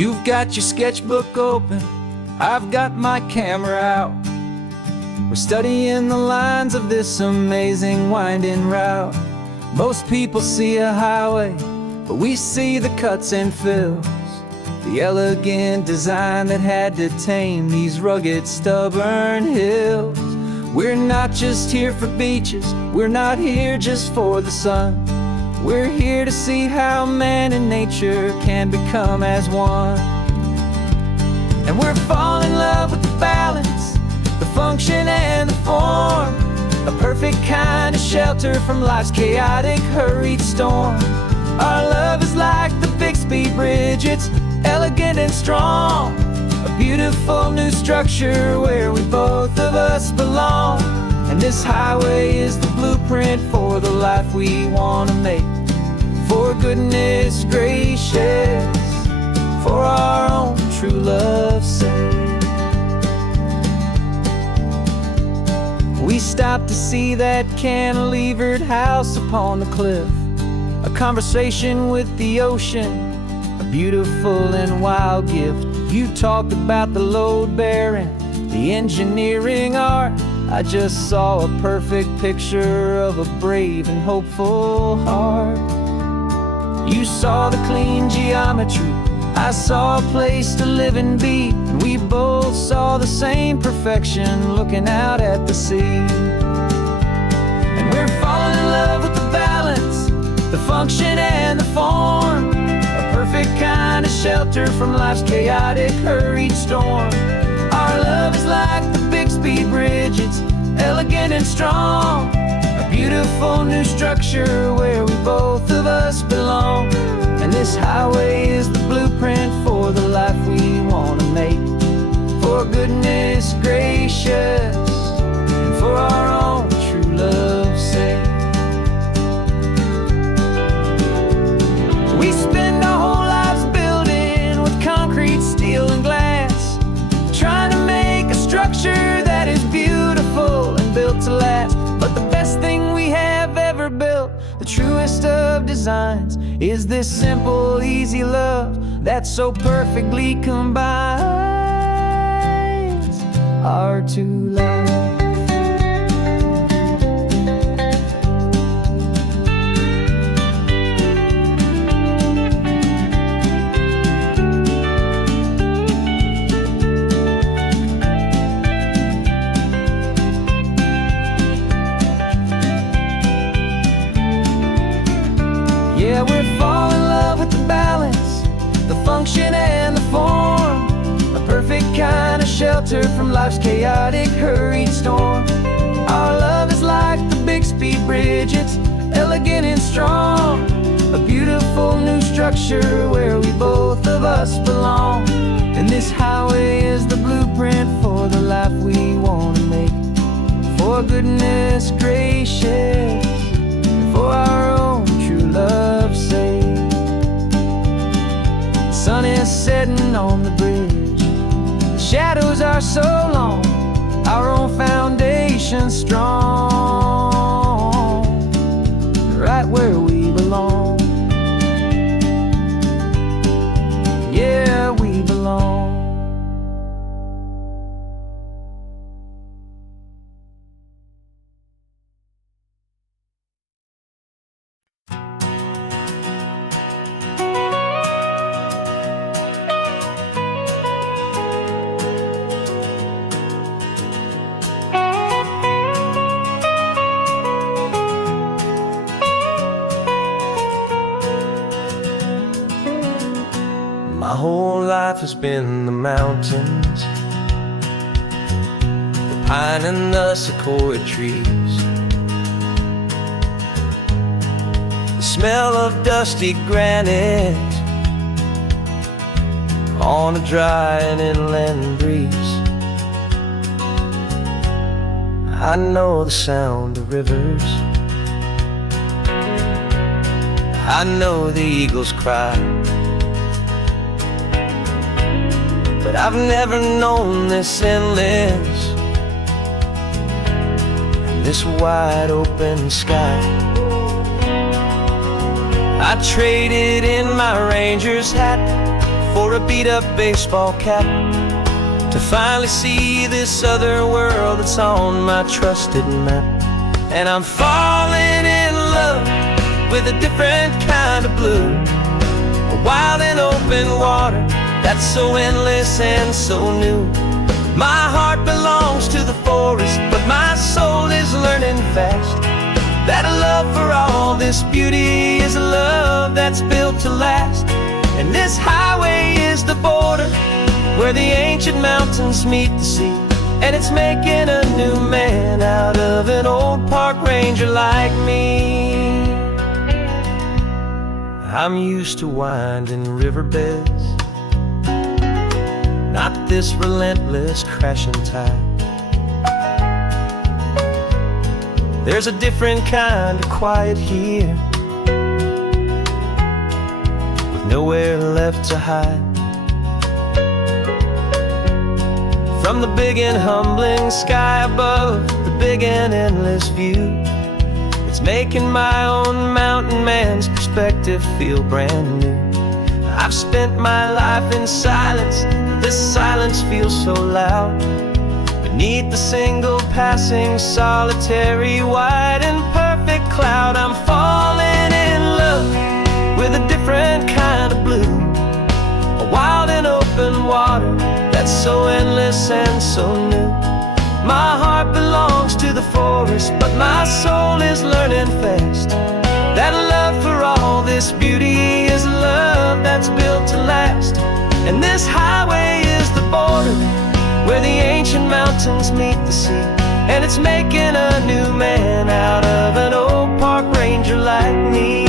You've got your sketchbook open, I've got my camera out. We're studying the lines of this amazing winding route. Most people see a highway, but we see the cuts and fills, the elegant design that had to tame these rugged, stubborn hills. We're not just here for beaches, we're not here just for the sun. We're here to see how man and nature can become as one. And we're falling in love with the balance, the function and the form, a perfect kind of shelter from life's chaotic, hurried storm. Our love is like the Bixby Bridge, it's elegant and strong, a beautiful new structure where we both of us belong. And this highway is the blueprint for the life we want to make. For goodness gracious, for our own true love's sake. We stopped to see that cantilevered house upon the cliff, a conversation with the ocean, a beautiful and wild gift. You talked about the load bearing, the engineering art. I just saw a perfect picture of a brave and hopeful heart. You saw the clean geometry, I saw a place to live and be, and we both saw the same perfection looking out at the sea. And we're falling in love with the balance, the function and the form, a perfect kind of shelter from life's chaotic, hurried storm. Our love is like the Bixby Bridge, it's elegant and strong, a beautiful new structure where we both of us belong. And this highway is the blueprint for the life we want to make. For goodness gracious, and for our own true love's sake. We spend our whole lives building with concrete, steel and glass, trying to make a structure that is beautiful and built to last. But the best thing we have ever built, the truest of designs, is this simple, easy love that so perfectly combines our two lives. Yeah, we're falling in love with the balance, the function and the form, a perfect kind of shelter from life's chaotic, hurried storm. Our love is like the Bixby Bridge, it's elegant and strong, a beautiful new structure where we both of us belong. And this highway is the blueprint for the life we want to make. For goodness gracious, and for our own true love's sake. The sun is setting on the bridge, the shadows are so long, our own foundation strong, right where we belong. Yeah, we belong. My whole life has been the mountains, the pine and the sequoia trees, the smell of dusty granite on a dry and inland breeze. I know the sound of rivers, I know the eagles cry, but I've never known this endless and this wide open sky. I traded in my ranger's hat for or a beat-up baseball cap, to finally see this other world that's on my trusted map. And I'm falling in love with a different kind of blue, a wild and open water that's so endless and so new. My heart belongs to the forest, but my soul is learning fast that a love for all this beauty is a love that's built to last. And this highway is the border where the ancient mountains meet the sea, and it's making a new man out of an old park ranger like me. I'm used to winding riverbeds, not this relentless crashing tide. There's a different kind of quiet here, with nowhere left to hide. From the big and humbling sky above, the big and endless view, it's making my own mountain man's perspective feel brand new. I've spent my life in silence, but this silence feels so loud. Beneath the single passing solitary white and perfect cloud, I'm falling in love with a different kind of blue, a wild and open water that's so endless and so new. My heart belongs to the forest, but my soul is learning fast that a love for all this beauty is a love that's built to last. And this highway is the border where the ancient mountains meet the sea, and it's making a new man out of an old park ranger like me.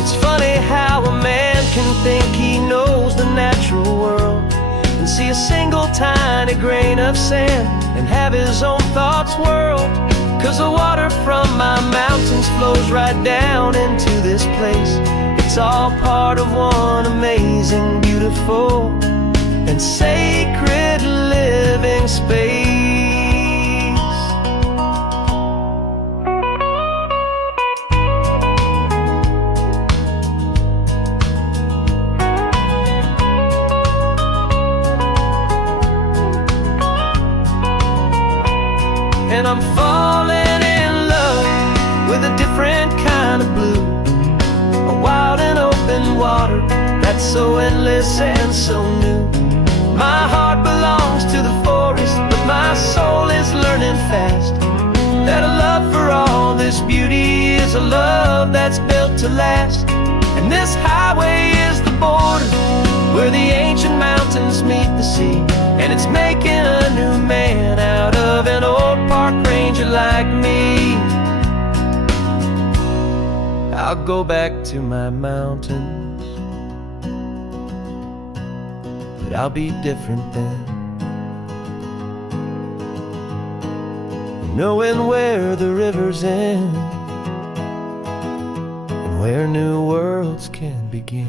It's funny how a man can think he knows the natural world and see a single tiny grain of sand and have his own thoughts whirl. 'Cause the water from my mountains flows right down into this place. It's all part of one amazing, beautiful, and sacred living space. And I'm falling in love with a different kind of blue, a wild and open water that's so endless and so new. My heart belongs to the forest, but my soul is learning fast that a love for all this beauty is a love that's built to last. And this highway is the border where the ancient mountains meet the sea, and it's making a new man out of an old park ranger like me. I'll go back to my mountains, but I'll be different then, knowing where the rivers end and where new worlds can begin.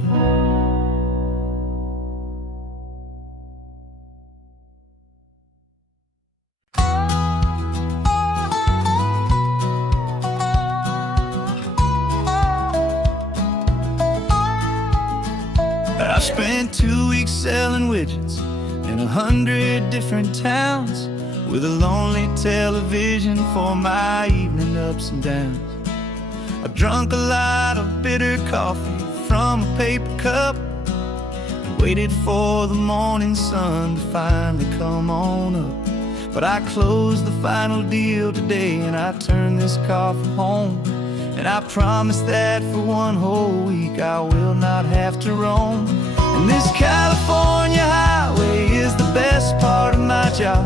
I spent 2 weeks selling widgets in 100 different towns, with a lonely television for my evening ups and downs. I've drunk a lot of bitter coffee from a paper cup and waited for the morning sun to finally come on up. But I closed the final deal today, and I turned this car from home. And I promise that for one whole week I will not have to roam. And this California highway is the best part of my job.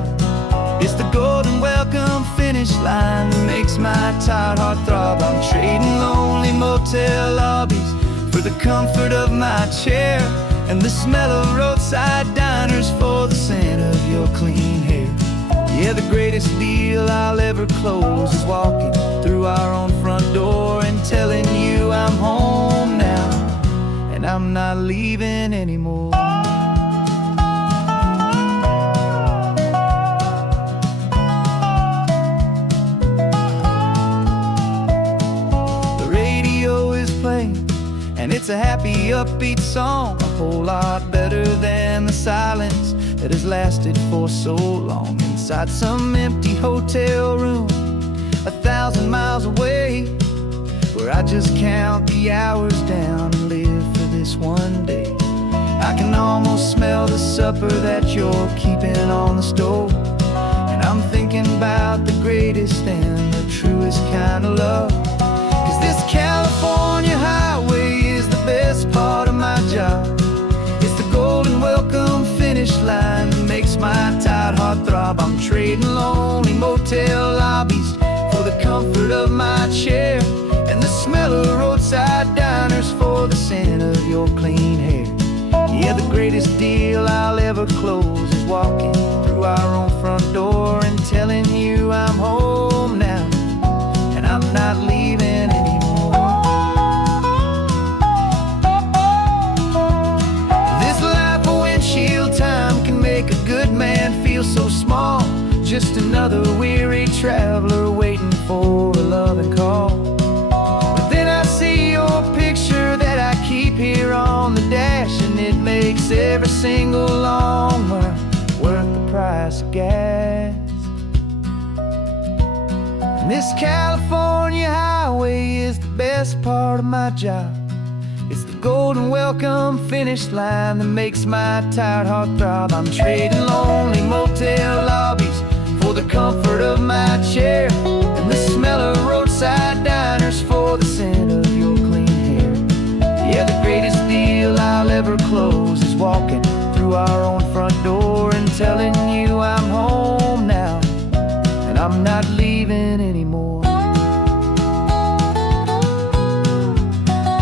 It's the golden welcome finish line that makes my tired heart throb. I'm trading lonely motel lobbies for the comfort of my chair, and the smell of roadside diners for the scent of your clean hair. Yeah, the greatest deal I'll ever close is walking through our own front door and telling you I'm home now, and I'm not leaving anymore. The radio is playing, and it's a happy, upbeat song, a whole lot better than the silence that has lasted for so long. Inside some empty hotel room 1,000 miles away, where I just count the hours down and live for this one day. I can almost smell the supper that you're keeping on the stove, and I'm thinking about the greatest and the truest kind of love. 'Cause this California highway is the best part of my job. It's the golden welcome finish line that makes my tired heart throb. I'm trading lonely motel lobbies for the comfort of my chair, and the smell of roadside diners for the scent of your clean hair. Yeah, the greatest deal I'll ever close is walking through our own front door and telling you I'm home now, and I'm not leaving anymore. This life of windshield time can make a good man feel so small, just another weary traveler waiting for a loving call. But then I see your picture that I keep here on the dash, and it makes every single long mile worth the price of gas. And this California highway is the best part of my job. It's the golden welcome finish line that makes my tired heart throb. I'm trading lonely motel lobbies for the comfort of my chair, and the smell of roadside diners for the scent of your clean hair. Yeah, the greatest deal I'll ever close is walking through our own front door and telling you I'm home now, and I'm not leaving anymore.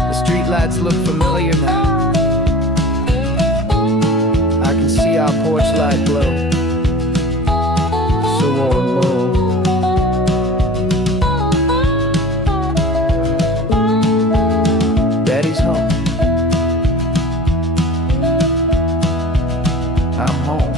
The streetlights look familiar now. I can see our porch light glow, so warm, warm. Daddy's home. I'm home.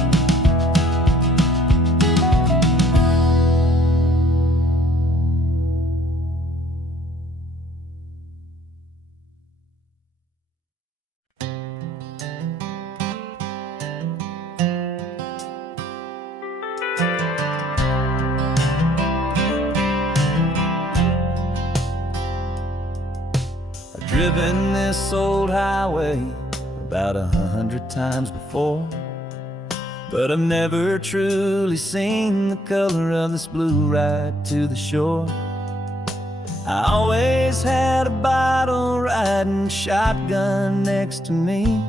I've driven this old highway about 100 times before, but I've never truly seen the color of this blue right to the shore. I always had a bottle riding shotgun next to me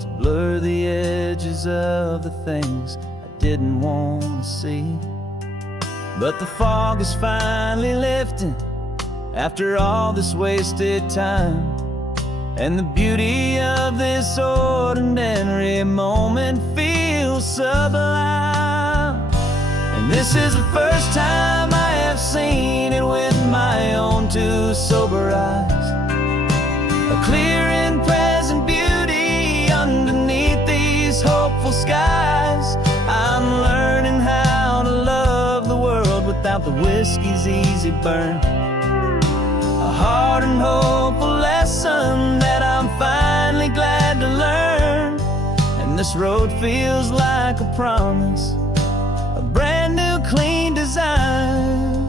to blur the edges of the things I didn't want to see. But the fog is finally lifting after all this wasted time, and the beauty of this ordinary moment feels sublime. And this is the first time I have seen it with my own two sober eyes, a clear and present beauty underneath these hopeful skies. I'm learning how to love the world without the whiskey's easy burn, a hard and hopeful lesson that I'm finally glad to learn. And this road feels like a promise, a brand new clean design.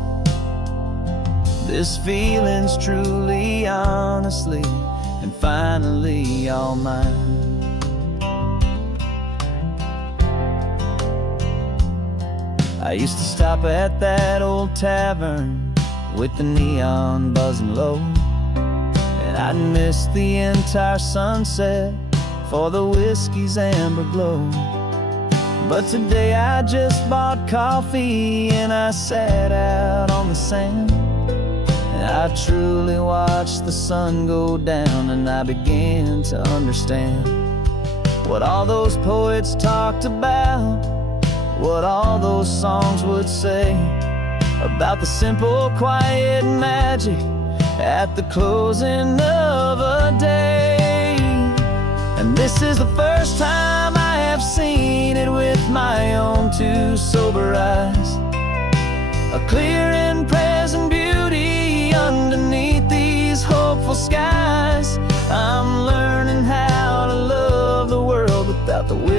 This feeling's truly, honestly, and finally all mine. I used to stop at that old tavern with the neon buzzing low, and I'd miss the entire sunset for the whiskey's amber glow. But today I just bought coffee and I sat out on the sand, and I truly watched the sun go down, and I began to understand what all those poets talked about, what all those songs would say about the simple, quiet magic at the closing of a day. And this is the first time I have seen it with my own two sober eyes, a clear and present beauty underneath these hopeful skies.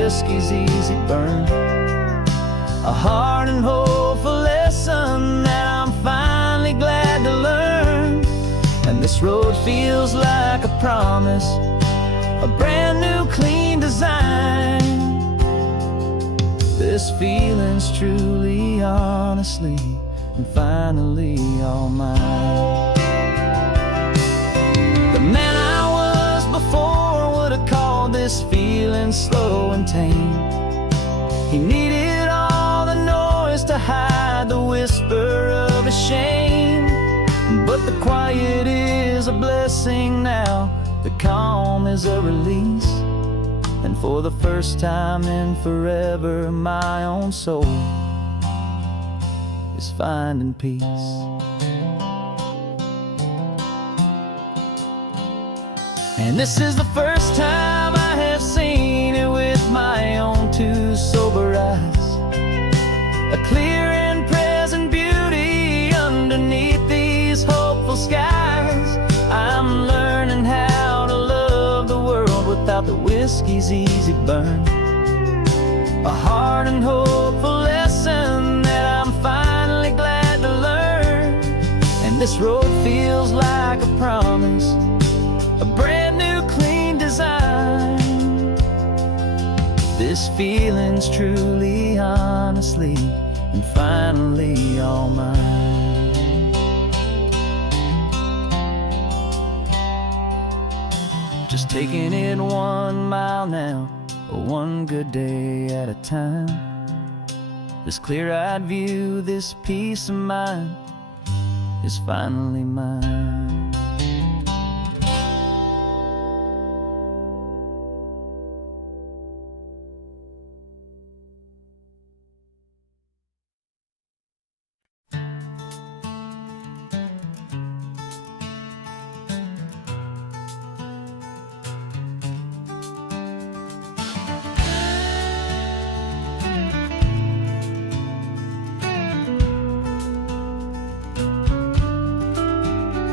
whiskey's easy burn. A hard and hopeful lesson that I'm finally glad to learn. And this road feels like a promise, a brand new clean design. This feeling's truly, honestly, and finally all mine. The man I was before would have called this feeling slow and tame. He needed all the noise to hide the whisper of his shame. But the quiet is a blessing now, the calm is a release. And for the first time in forever, my own soul is finding peace. And this is the first time I have seen it with my own two sober eyes. A clear and present beauty underneath these hopeful skies. I'm learning how to love the world without the whiskey's easy burn. A hard and hopeful lesson that I'm finally glad to learn. And this road feels like a promise, a brand new clean design. This feeling's truly, honestly, and finally all mine. Just taking it 1 mile now, one good day at a time. This clear-eyed view, this peace of mind is finally mine.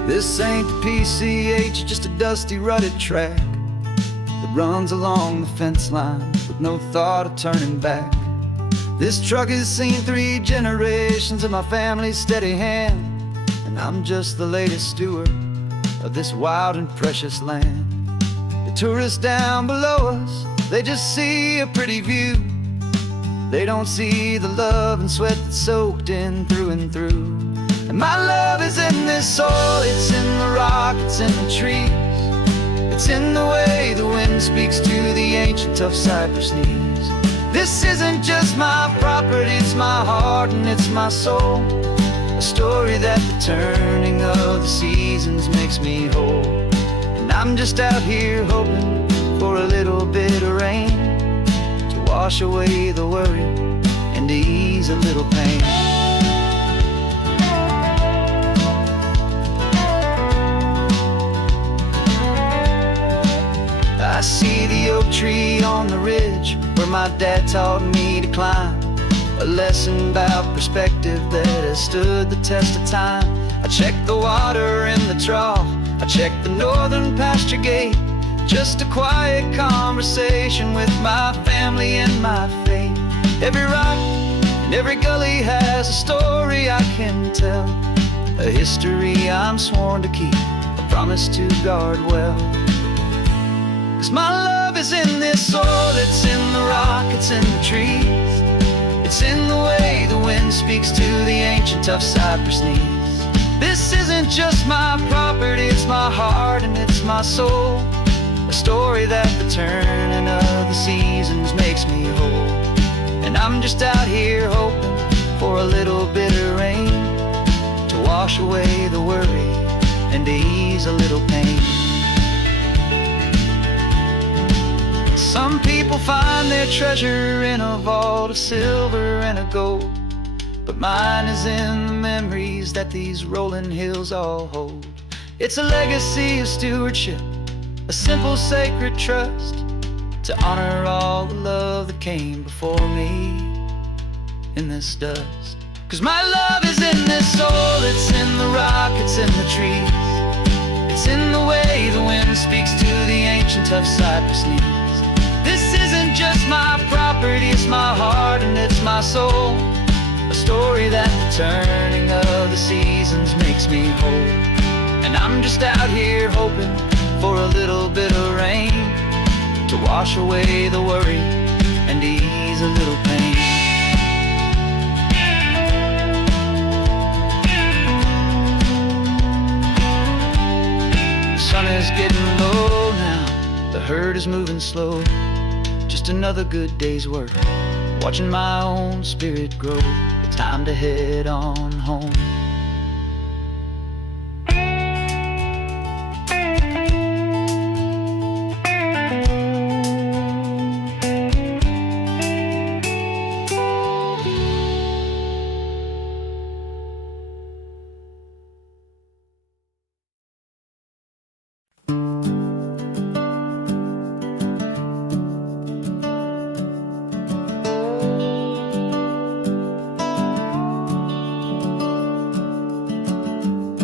This ain't the PCH, just a dusty, rutted track that runs along the fence line with no thought of turning back. This truck has seen 3 generations of my family's steady hand, and I'm just the latest steward of this wild and precious land. The tourists down below us, they just see a pretty view. They don't see the love and sweat that's soaked in through and through. And my love is in this soil, it's in the rock, it's in the trees. It's in the way the wind speaks to the ancient tough cypress knees. This isn't just my property, it's my heart and it's my soul. A story that the turning of the seasons makes me whole. And I'm just out here hoping for a little bit of rain to wash away the worry and to ease a little pain. I see the oak tree on the ridge where my dad taught me to climb. A lesson about perspective that has stood the test of time. I check the water in the trough, I check the northern pasture gate. Just a quiet conversation with my family and my faith. Every rock and every gully has a story I can tell, a history I'm sworn to keep, a promise to guard well. 'Cause my love is in this soil, it's in the rock, it's in the trees. It's in the way the wind speaks to the ancient tough cypress knees. This isn't just my property, it's my heart and it's my soul. A story that the turning of the seasons makes me whole. And I'm just out here hoping for a little bit of rain to wash away the worry and to ease a little pain. Some people find their treasure in a vault of silver and a gold, but mine is in the memories that these rolling hills all hold. It's a legacy of stewardship, a simple sacred trust, to honor all the love that came before me in this dust. 'Cause my love is in this soil, it's in the rock, it's in the trees. It's in the way the wind speaks to the ancient tough cypress knees. This isn't isn't just my property, it's my heart and it's my soul. A story that the turning of the seasons makes me whole. And I'm just out here hoping for a little bit of rain to wash away the worry and ease a little pain. The sun is getting low now, the herd is moving slow. Just another good day's work, watching my own spirit grow. It's time to head on home.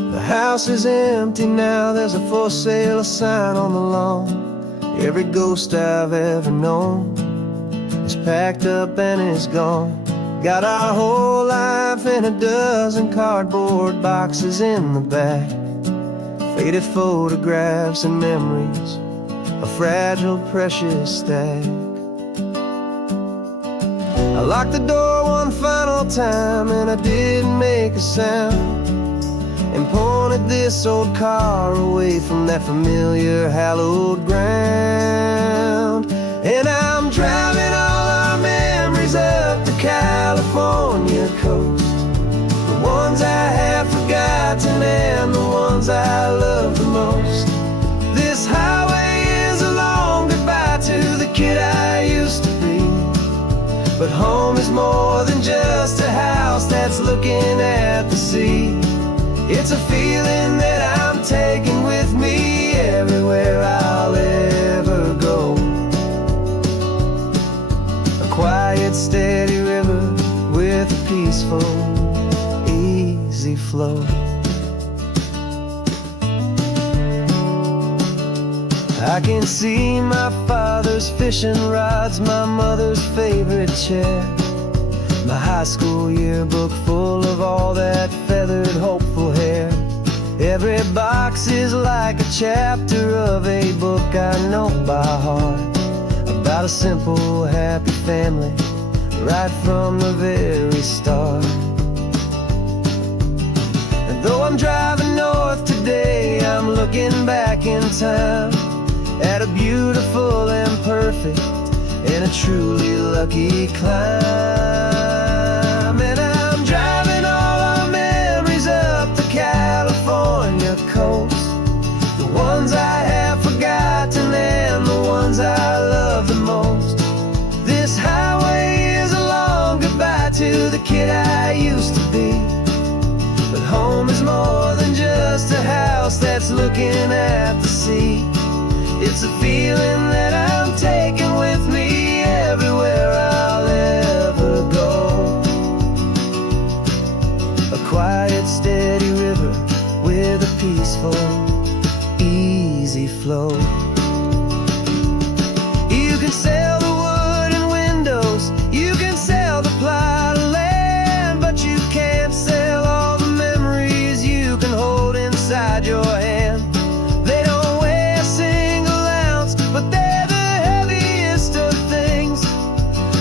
The house is empty now, there's a for sale sign on the lawn. Every ghost I've ever known is packed up and is gone. Got our whole life in a dozen cardboard boxes in the back. Faded photographs and memories, a fragile, precious stack. I locked the door one final time and I didn't make a sound, and pointed this old car away from that familiar hallowed ground. And I'm driving all our memories up the California coast, the ones I have forgotten and the ones I love the most. This highway is a long goodbye to the kid I used to be, but home is more than just a house that's looking at the sea. It's a feeling that I'm taking with me everywhere I'll ever go. A quiet, steady river with a peaceful, easy flow. I can see my father's fishing rods, my mother's favorite chair, my high school yearbook full of all that feathered, hopeful hair. Every box is like a chapter of a book I know by heart, about a simple, happy family right from the very start. And though I'm driving north today, I'm looking back in time at a beautiful and perfect and a truly lucky climb. And I'm driving all our memories up the California coast, the ones I have forgotten and the ones I love the most. This highway is a long goodbye to the kid I used to be, but home is more than just a house that's looking at the sea. It's a feeling that I'm taking with me everywhere I'll ever go. A quiet, steady river with a peaceful, easy flow. You can sell the wood and windows, you can sell the plot of land, but you can't sell all the memories you can hold inside your hand. They don't weigh a single ounce, but they're the heaviest of things,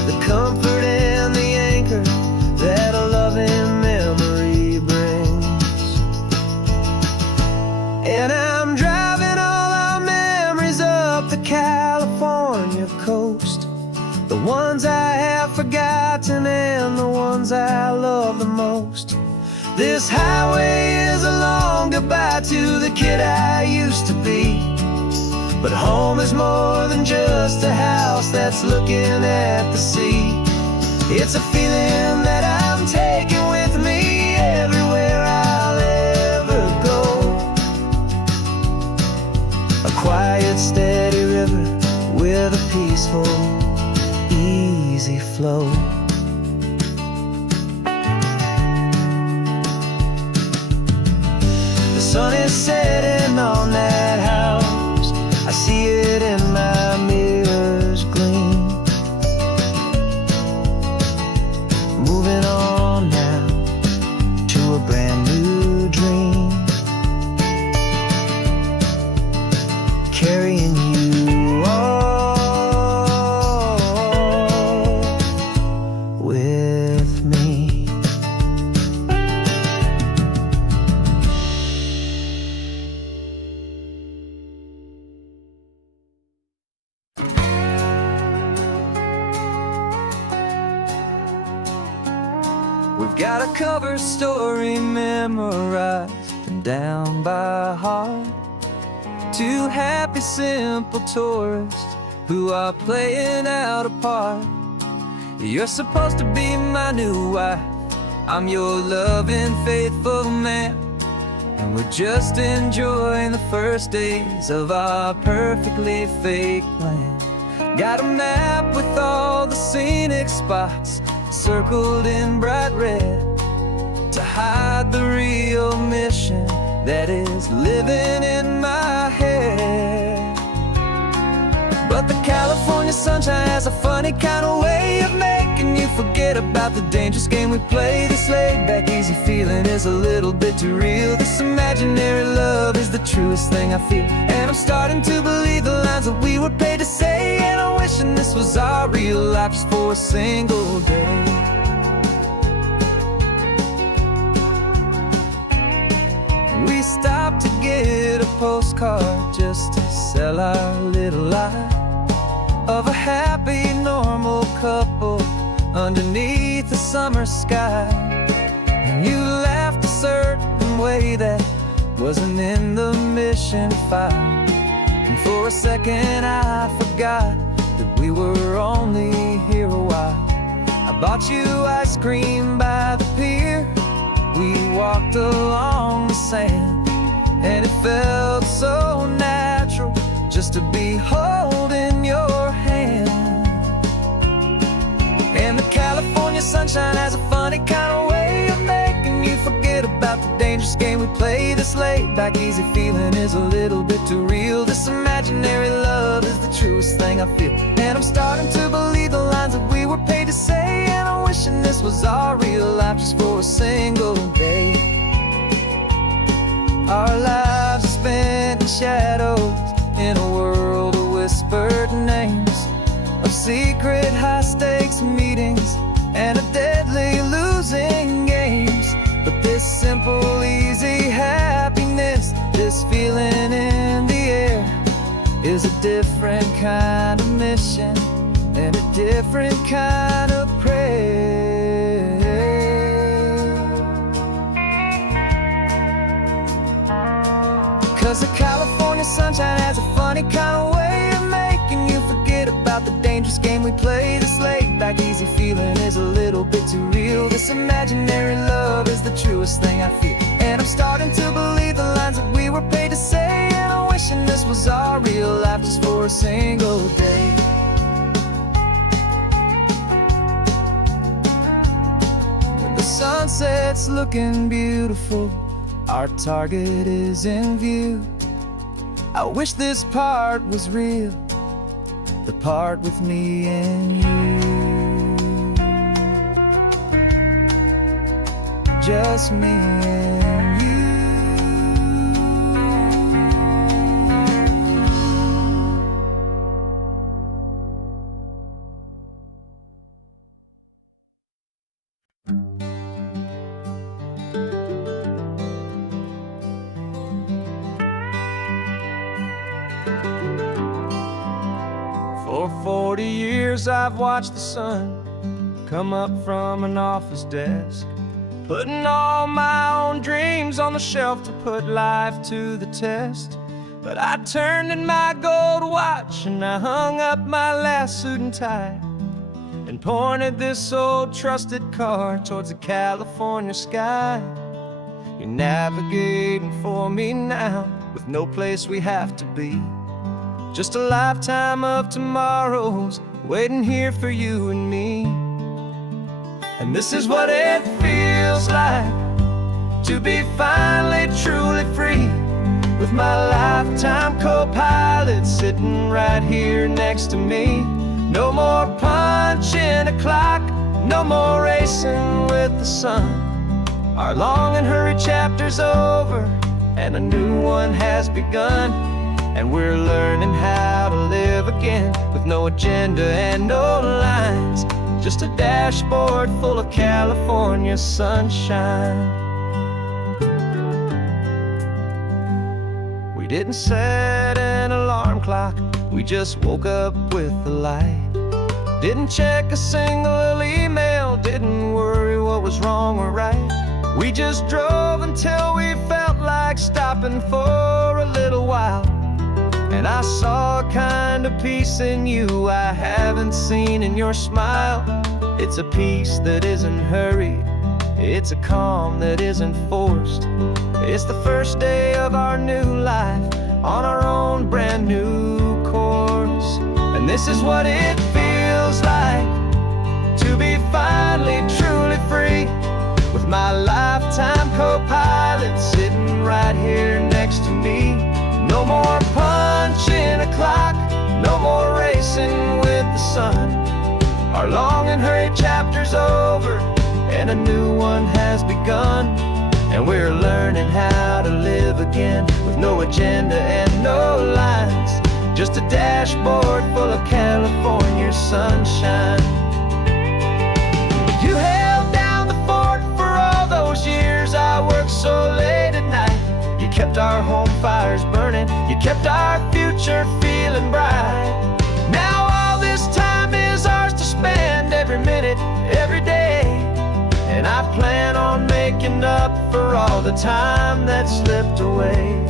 the comfort and the anchor that a loving memory brings. And I'm driving all our memories up the California coast, the ones I have forgotten and the ones I love the most. This highway is a long goodbye to the kid I used to be, but home is more than just a house that's looking at the sea. It's a feeling that I'm taking with me everywhere I'll ever go. A quiet, steady river with a peaceful, easy flow. The sun is setting on that house, I see it in my mirror's gleam. Got a cover story memorized and down by heart. Two happy, simple tourists who are playing out a part. You're supposed to be my new wife, I'm your loving, faithful man, and we're just enjoying the first days of our perfectly fake plan. Got a map with all the scenic spots circled in bright red to hide the real mission that is living in my head. But the California sunshine has a funny kind of way of making you forget about the dangerous game we play. This laid-back, easy feeling is a little bit too real. This imaginary love is the truest thing I feel, and I'm starting to believe the lines that we were paid to say. And I'm wishing this was our real life just for a single day. We stopped to get a postcard just to sell our little lie of a happy, normal couple underneath the summer sky. And you laughed a certain way that wasn't in the mission file, and for a second I forgot that we were only here a while. I bought you ice cream by the pier, we walked along the sand, and it felt so natural just to be holding your hand. And the California sunshine has a funny kind of way of making you forget about the dangerous game we play. This laid-back, easy feeling is a little bit too real. This imaginary love is the truest thing I feel, and I'm starting to believe the lines that we were paid to say. And I'm wishing this was our real life just for a single day. Our lives are spent in shadows, in a world of whispered names, of secret high-stakes meetings and of deadly losing games. But this simple, easy happiness, this feeling in the air, is a different kind of mission and a different kind of prayer. 'Cause the California sunshine has a funny kind of way of making you forget about the dangerous game we play. This laid-back, easy feeling is a little bit too real. This imaginary love is the truest thing I feel, and I'm starting to believe the lines that we were paid to say. And I'm wishing this was our real life just for a single day. The sunset's looking beautiful, our target is in view. I wish this part was real, the part with me and you. Just me and you. For 40 years I've watched the sun come up from an office desk, putting all my own dreams on the shelf to put life to the test. But I turned in my gold watch and I hung up my last suit and tie, and pointed this old trusted car towards the California sky. You're navigating for me now, with no place we have to be, just a lifetime of tomorrows waiting here for you and me. And this is what it feels like to be finally truly free, with my lifetime co-pilot sitting right here next to me. No more punching a clock, no more racing with the sun. Our long and hurried chapter's over and a new one has begun. And we're learning how to live again, with no agenda and no lines, just a dashboard full of California sunshine. We didn't set an alarm clock, we just woke up with the light. Didn't check a single email, didn't worry what was wrong or right. We just drove until we felt like stopping for a little while. And I saw a kind of peace in you I haven't seen in your smile. It's a peace that isn't hurried, it's a calm that isn't forced. It's the first day of our new life on our own brand new course. And this is what it feels like to be finally truly free, with my lifetime co-pilot sitting right here next to me. No more punching a clock, no more racing with the sun. Our long and hurried chapter's over, and a new one has begun. And we're learning how to live again, with no agenda and no lines, just a dashboard full of California sunshine. You held down the fort for all those years I worked so late at night. You kept our home fires burning, you kept our future feeling bright. Now all this time is ours to spend, every minute, every day. And I plan on making up for all the time that slipped away.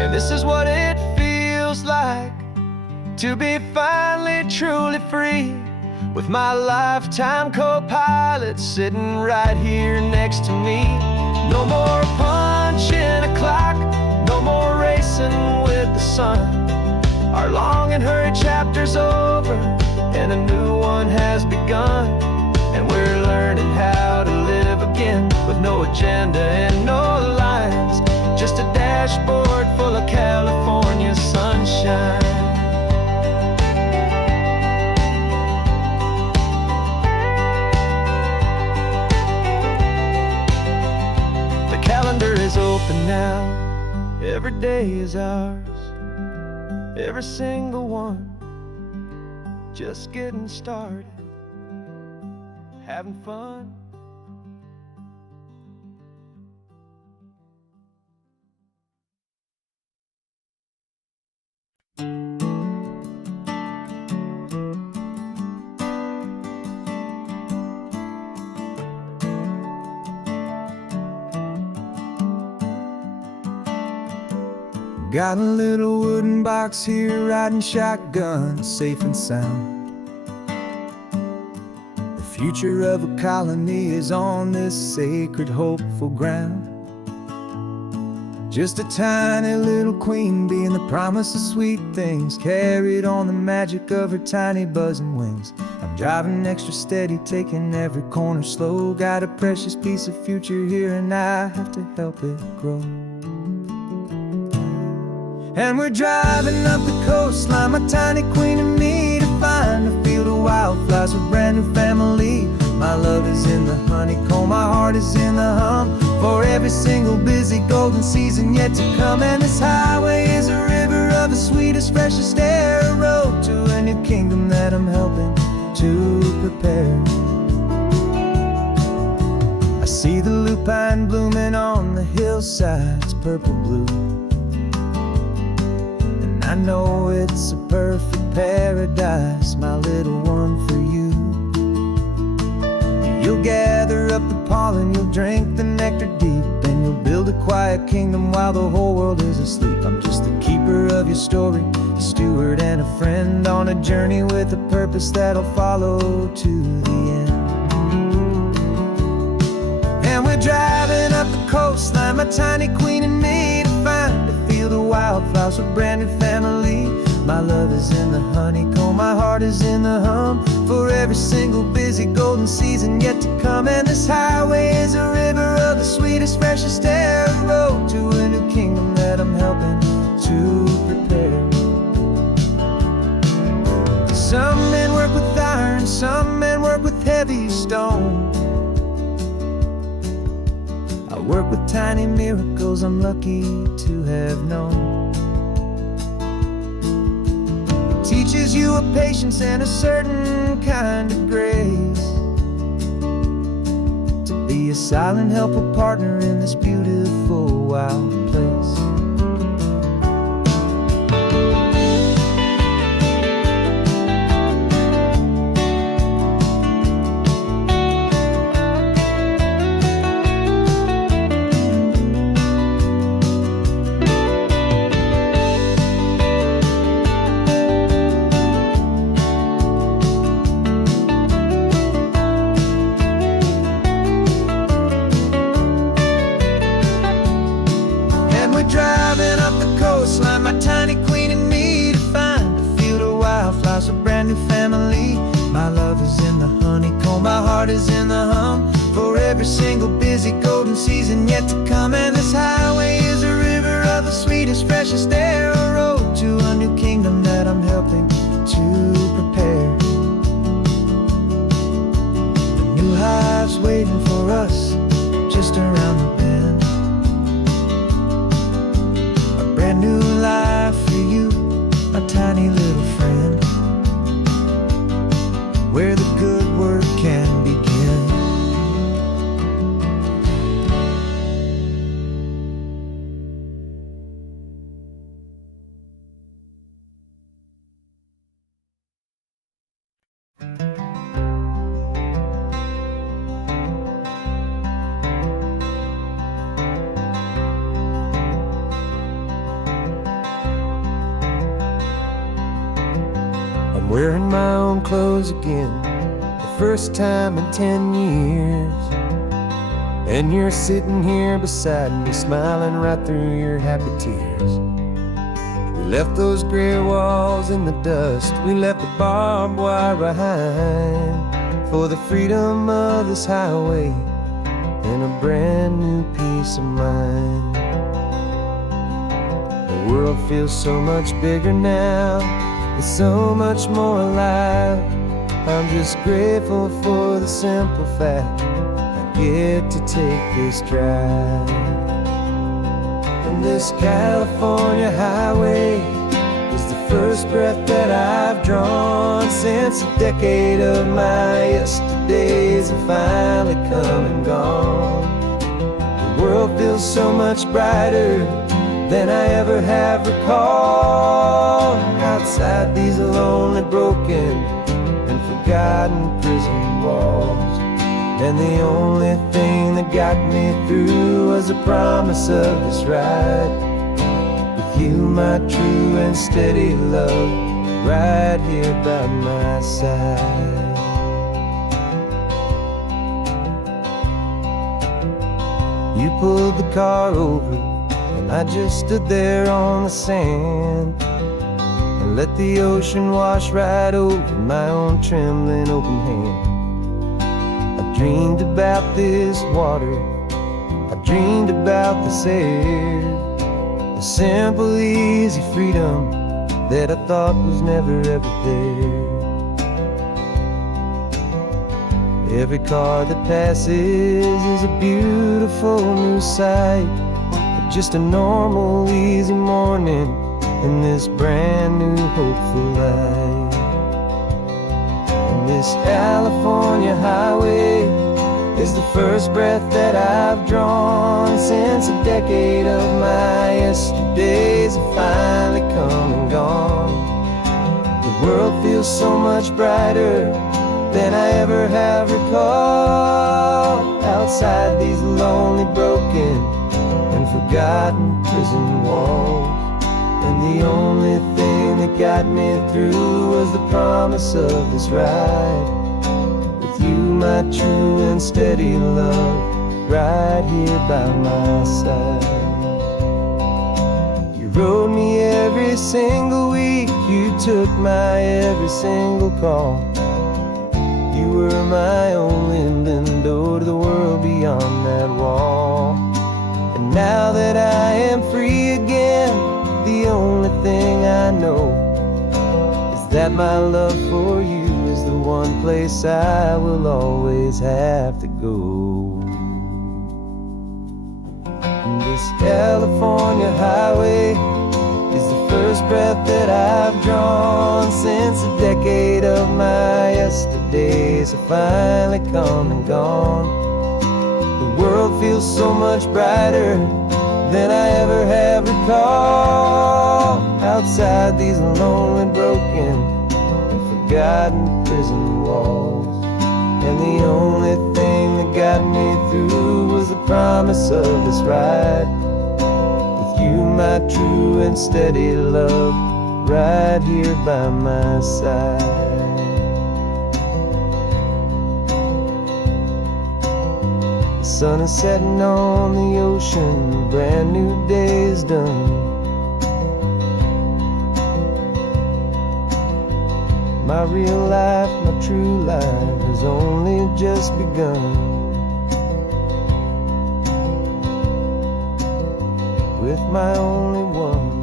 And this is what it feels like to be finally truly free, with my lifetime co-pilot sitting right here next to me. No more punching a clock, no more racing with the sun. Our long and hurried chapter's over, and a new one has begun. And we're learning how to live again, with no agenda and no lines, just a dashboard full of California sunshine. The calendar is open now, every day is ours, every single one, just getting started, having fun. Got a little wooden box here, riding shotgun, safe and sound. The future of a colony is on this sacred, hopeful ground. Just a tiny little queen bee, and the promise of sweet things, carried on the magic of her tiny buzzing wings. I'm driving extra steady, taking every corner slow. Got a precious piece of future here, and I have to help it grow. And we're driving up the coastline, my tiny queen and me, to find a field of wildflowers, a brand new family. My love is in the honeycomb, my heart is in the hum, for every single busy golden season yet to come. And this highway is a river of the sweetest, freshest air, a road to a new kingdom that I'm helping to prepare. I see the lupine blooming on the hillsides, purple blue. I know it's a perfect paradise, my little one, for you. You'll gather up the pollen, you'll drink the nectar deep, and you'll build a quiet kingdom while the whole world is asleep. I'm just the keeper of your story, a steward and a friend, on a journey with a purpose that'll follow to the end. And we're driving up the coastline, my tiny queen and me, to find a field of wildflowers, a brand new family. My love is in the honeycomb, my heart is in the hum, for every single busy golden season yet to come. And this highway is a river of the sweetest, freshest air, a road to a new kingdom that I'm helping to prepare. Some men work with iron, some men work with heavy stone. I work with tiny miracles I'm lucky to have known. Teaches you a patience and a certain kind of grace, to be a silent helper partner in this beautiful wild place. every single busy golden season yet to come. And this highway is a river of the sweetest, freshest air, a road to a new kingdom that I'm helping to prepare. A new hive's waiting for us just around the bend. A brand new life for you, my tiny little friend, where the good work can begin. I'm wearing my own clothes again, the first time in 10 years. And you're sitting here beside me, smiling right through your happy tears. We left those gray walls in the dust, we left the barbed wire behind, for the freedom of this highway and a brand new peace of mind. The world feels so much bigger now, it's so much more alive. I'm just grateful for the simple fact I get to take this drive. And this California highway is the first breath that I've drawn since a decade of my yesterdays have finally come and gone. The world feels so much brighter than I ever have recalled. Outside these lonely, broken, and forgotten prison walls. And the only thing that got me through was the promise of this ride with you, my true and steady love, right here by my side. You pulled the car over and I just stood there on the sand and let the ocean wash right over my own trembling open hand. I dreamed about this water, I dreamed about this air, the simple, easy freedom that I thought was never ever there. Every car that passes is a beautiful new sight, just a normal, easy morning in this brand new, hopeful life. And this California highway is the first breath that I've drawn since a decade of my yesterdays have finally come and gone. The world feels so much brighter than I ever have recalled. Outside these lonely, broken, and forgotten prison walls. And the only thing that got me through was the promise of this ride with you, my true and steady love, right here by my side. You rode me every single week, you took my every single call. You were my only window to the world beyond that wall. And now that I am free again, the only thing I know is that my love for you is the one place I will always have to go. And this California highway is the first breath that I've drawn since a decade of my yesterdays have finally come and gone. The world feels so much brighter than I ever have recalled. Outside these lonely, broken, and forgotten prison walls. And the only thing that got me through was the promise of this ride with you, my true and steady love, right here by my side. The sun is setting on the ocean, a brand new day is done. My real life, my true life has only just begun. with my only one.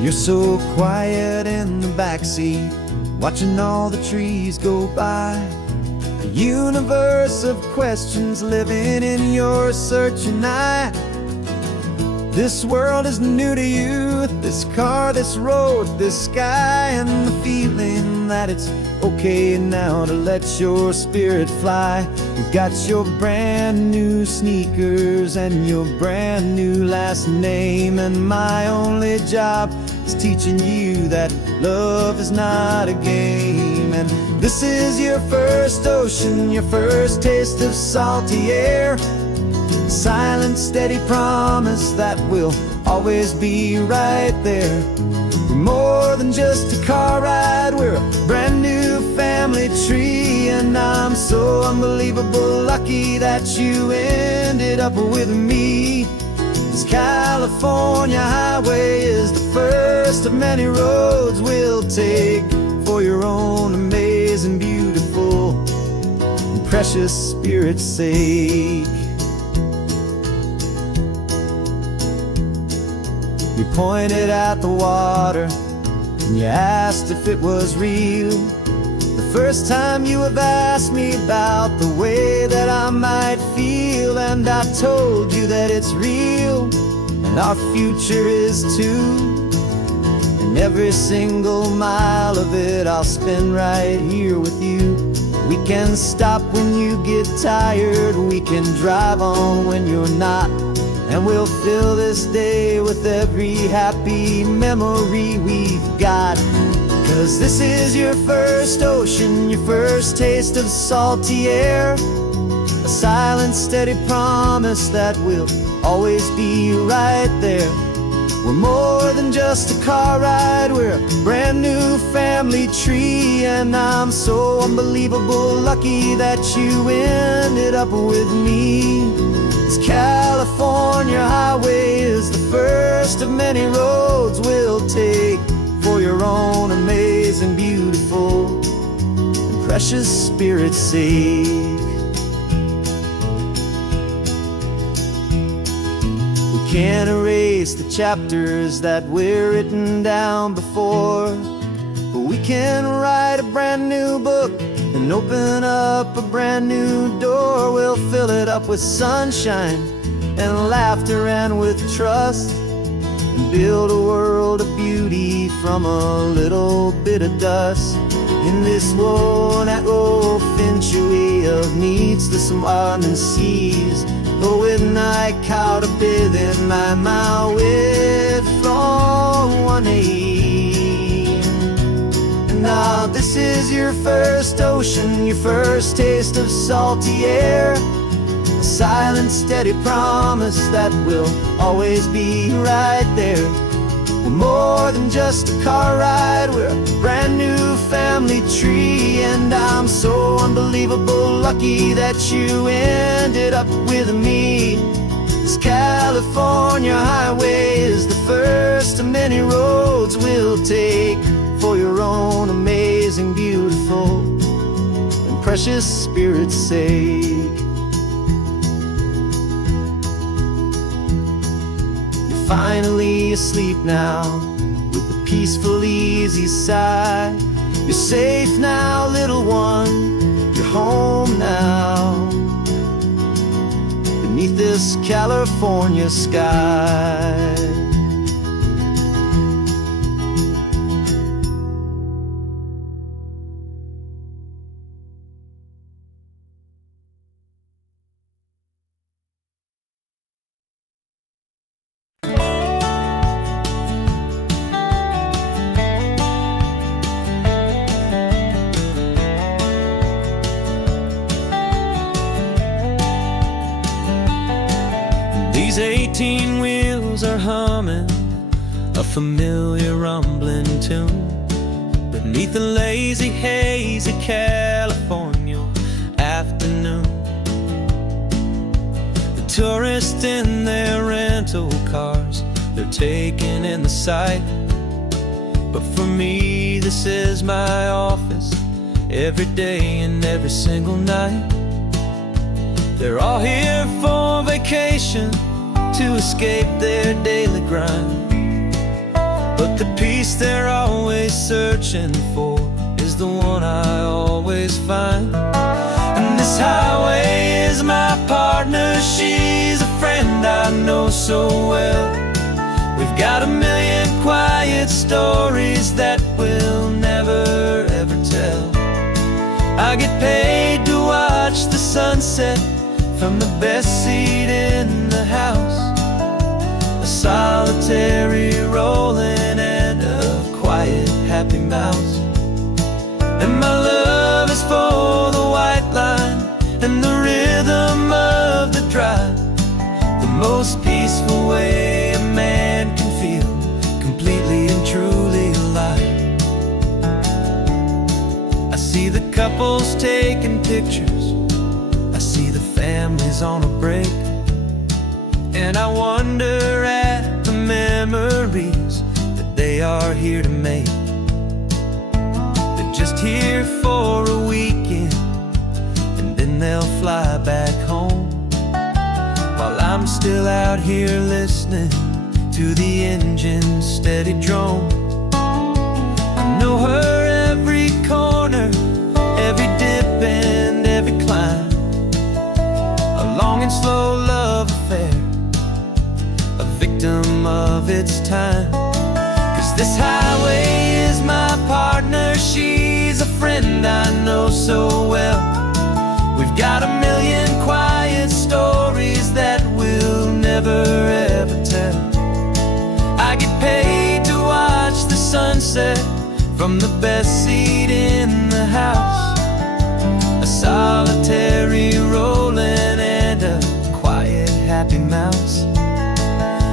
You're so quiet in the backseat, watching all the trees go by. A universe of questions living in your searching eye. This world is new to you, this car, this road, this sky, and the feeling that it's okay now to let your spirit fly. You've got your brand new sneakers and your brand new last name, and my only job is teaching you that love is not a game. And this is your first ocean, your first taste of salty air. Silent, steady promise that we'll always be right there. We're more than just a car ride, we're a brand new family tree. And I'm so unbelievable lucky that you ended up with me. This California highway is the first of many roads we'll take for your own amazing, beautiful, and precious spirit's sake. You pointed at the water and you asked if it was real. The first time you have asked me about the way that I might feel, and I told you that it's real and our future is too. And every single mile of it I'll spend right here with you. We can stop when you get tired, we can drive on when you're not, and we'll fill this day with every happy memory we've got. 'Cause this is your first ocean, your first taste of salty air. A silent, steady promise that we'll always be right there. We're more than just a car ride, we're a brand new family tree. And I'm so unbelievable lucky that you ended up with me. This California highway is the first of many roads we'll take for your own amazing, beautiful, and precious spirit's sake. We can't erase the chapters that we're written down before, but we can write a brand new book and open up a brand new door. We'll fill it up with sunshine and laughter and with trust, and build a world of beauty from a little bit of dust. In this world that finchaway of needs to some and seas, going I caught a bit in my way from 1A. Now this is your first ocean, your first taste of salty air. A silent, steady promise that we'll always be right there. We're more than just a car ride, we're a brand new family tree. And I'm so unbelievable lucky that you ended up with me. This California highway is the first of many roads we'll take for your own amazing, beautiful, and precious spirit's sake. You're finally asleep now with a peaceful, easy sigh. You're safe now, little one, you're home now, beneath this California sky. These 18 wheels are humming a familiar rumbling tune, but beneath a lazy, hazy California afternoon. The tourists in their rental cars, they're taking in the sight. But for me, this is my office, every day and every single night. They're all here for vacation, to escape their daily grind. But the peace they're always searching for is the one I always find. And this highway is my partner, she's a friend I know so well. We've got a million quiet stories that we'll never ever tell. I get paid to watch the sunset from the best seat in the house. A solitary rolling and a quiet happy mouse. And my love is for the white line and the rhythm of the drive. The most peaceful way a man can feel completely and truly alive. I see the couples taking pictures, I see the families on a break, and I wonder at the memories that they are here to make. They're just here for a weekend, and then they'll fly back home, while I'm still out here listening to the engine's steady drone. I know her every corner, every dip and every climb. A long and slow love affair, a victim of its time. 'Cause this highway is my partner, she's a friend I know so well. We've got a million quiet stories that we'll never ever tell. I get paid to watch the sunset from the best seat in the house. A solitary rolling and a quiet happy mouse.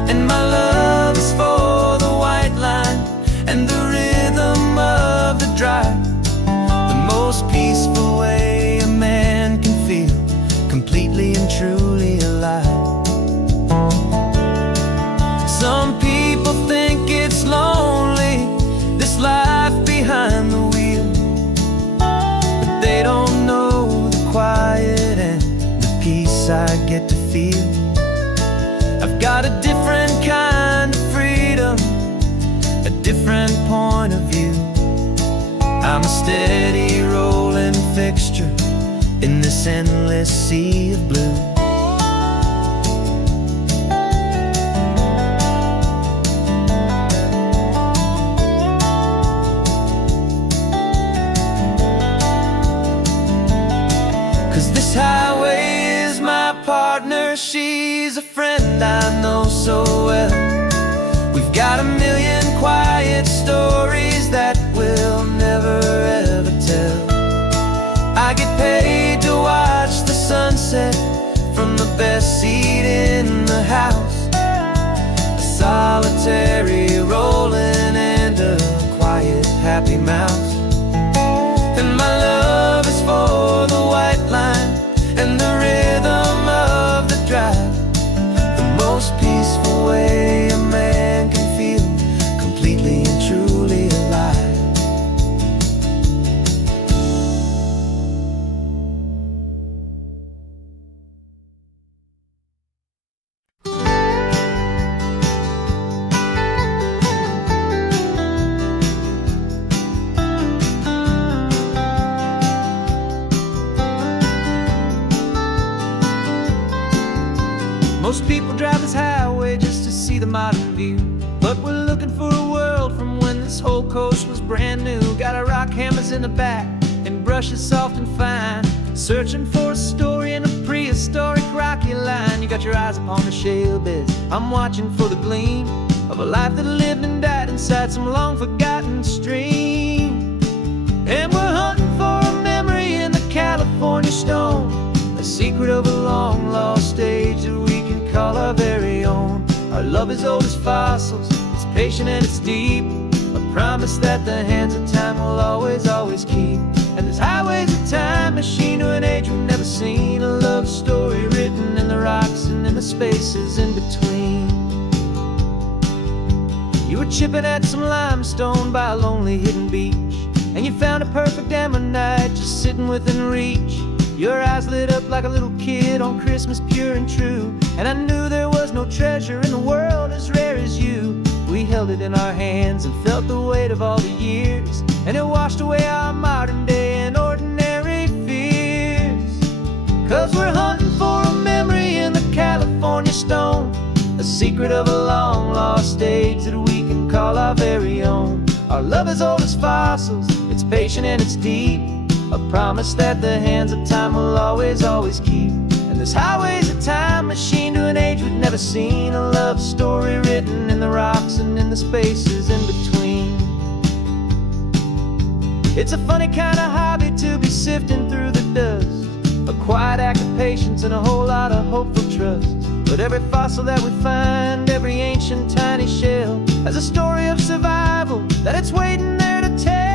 And my love is for the white line and the rhythm of the drive. The most peaceful way a man can feel completely and truly alive. Some people think it's lonely, this life behind the wheel, but they don't know the quiet and the peace I get to feel. I've got a different kind of freedom, a different point of view. I'm a steady rolling fixture in this endless sea of blue. 'Cause this highway is my partner, she's a friend I know so well. We've got a million quiet stories that we'll never ever tell. I get paid to watch the sunset from the best seat in the house. A solitary rolling and a quiet happy mouse. And my love is for the white line and the rhythm of the drive. The most peaceful way a man can feel completely and truly alive. Most people drive this highway just to see the modern view, but we're looking for a world from when this whole coast was brand new. Got our rock hammers in the back and brushes soft and fine, searching for a story in a prehistoric rocky line. You got your eyes upon the shale beds, I'm watching for the gleam of a life that lived and died inside some long forgotten stream. And we're hunting for a memory in the California stone, a secret of a long lost age that we can call our very own. Our love is old as fossils, it's patient and it's deep, a promise that the hands of time will always, always keep. And this highway's a time machine to an age we've never seen. A love story written in the rocks and in the spaces in between. You were chipping at some limestone by a lonely hidden beach, and you found a perfect ammonite just sitting within reach. Your eyes lit up like a little kid on Christmas, pure and true. And I knew there was no treasure in the world as rare as you. We held it in our hands and felt the weight of all the years, and it washed away our modern day and ordinary fears. 'Cause we're hunting for a memory in the California stone, a secret of a long lost age that we can call our very own. Our love is old as fossils, it's patient and it's deep, a promise that the hands of time will always, always keep. And this highway's a time machine to an age we've never seen. A love story written in the rocks and in the spaces in between. It's a funny kind of hobby to be sifting through the dust, a quiet act of patience and a whole lot of hopeful trust. But every fossil that we find, every ancient tiny shell, has a story of survival that it's waiting there to tell.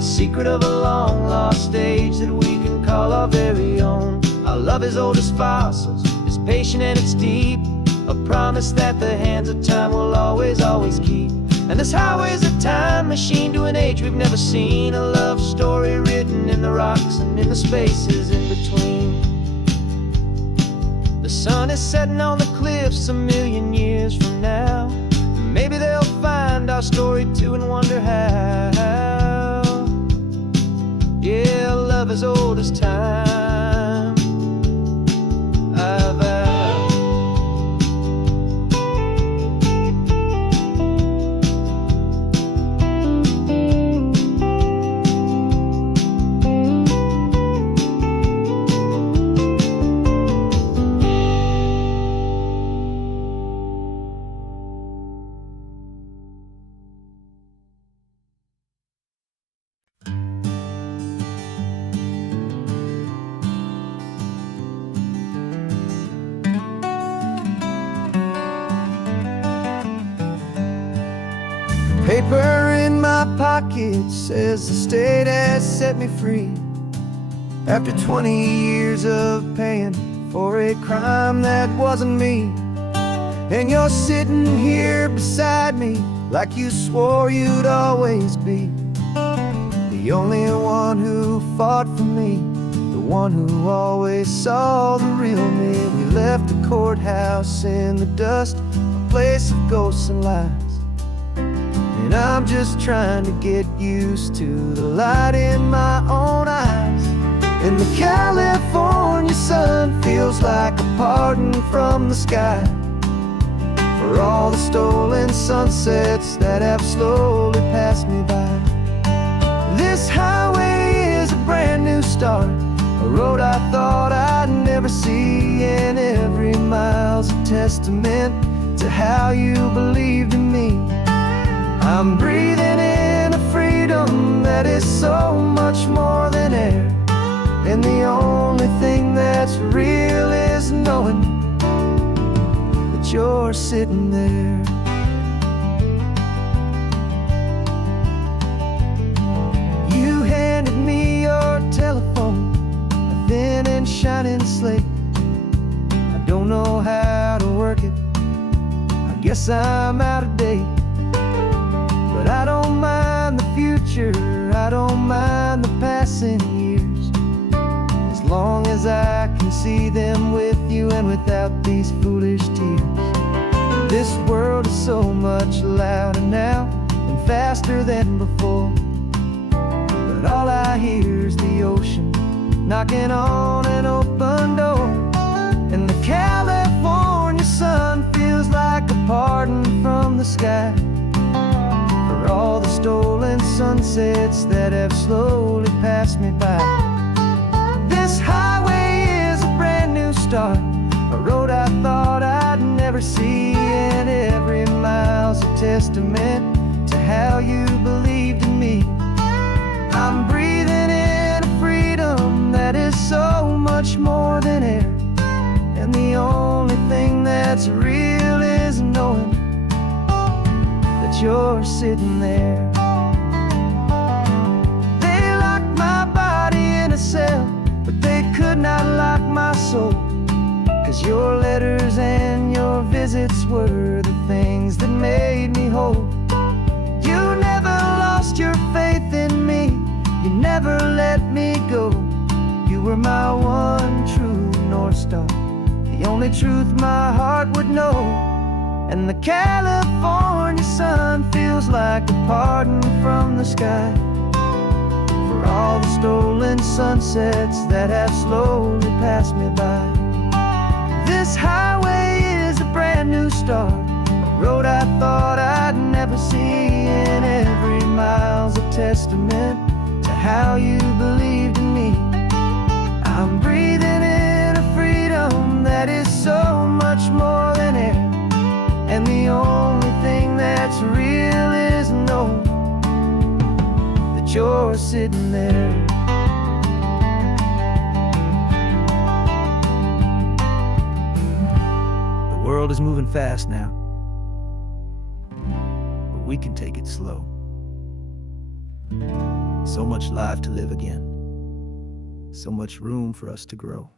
Secret of a long lost age that we can call our very own. Our love is old as fossils, it's patient and it's deep, a promise that the hands of time will always, always keep. And this highway's a time machine to an age we've never seen. A love story written in the rocks and in the spaces in between. The sun is setting on the cliffs a million years from now. Maybe they'll find our story too and wonder how. Yeah, love as old as time, I vow. Paper in my pocket says the state has set me free, after 20 years of paying for a crime that wasn't me. And you're sitting here beside me like you swore you'd always be, the only one who fought for me, the one who always saw the real me. We left the courthouse in the dust, a place of ghosts and lies. And I'm just trying to get used to the light in my own eyes. And the California sun feels like a pardon from the sky for all the stolen sunsets that have slowly passed me by. This highway is a brand new start, a road I thought I'd never see, and every mile's a testament to how you believed in me. I'm breathing in a freedom that is so much more than air, and the only thing that's real is knowing that you're sitting there. You handed me your telephone, a thin and shining slate. I don't know how to work it, I guess I'm out of date. But I don't mind the future, I don't mind the passing years, as long as I can see them with you and without these foolish tears. This world is so much louder now and faster than before, but all I hear is the ocean knocking on an open door. And the California sun feels like a pardon from the sky for all the stolen sunsets that have slowly passed me by. This highway is a brand new start, a road I thought I'd never see, and every mile testament to how you believed in me. I'm breathing in a freedom that is so much more than air, and the only thing that's real is knowing that you're sitting there. They locked my body in a cell, but they could not lock my soul, 'cause your letters and your visits were the things that made me whole. You never lost your faith in me, you never let me go. You were my one true North Star, the only truth my heart would know. And the California sun feels like a pardon from the sky for all the stolen sunsets that have slowly passed me by. This highway is a brand new start, a road I thought I'd never see, and every mile's a testament to how you believed in me. I'm breathing in a freedom that is so much more than air, and the only thing that's real is knowing that you're sitting there. The world is moving fast now, but we can take it slow. So much life to live again, so much room for us to grow.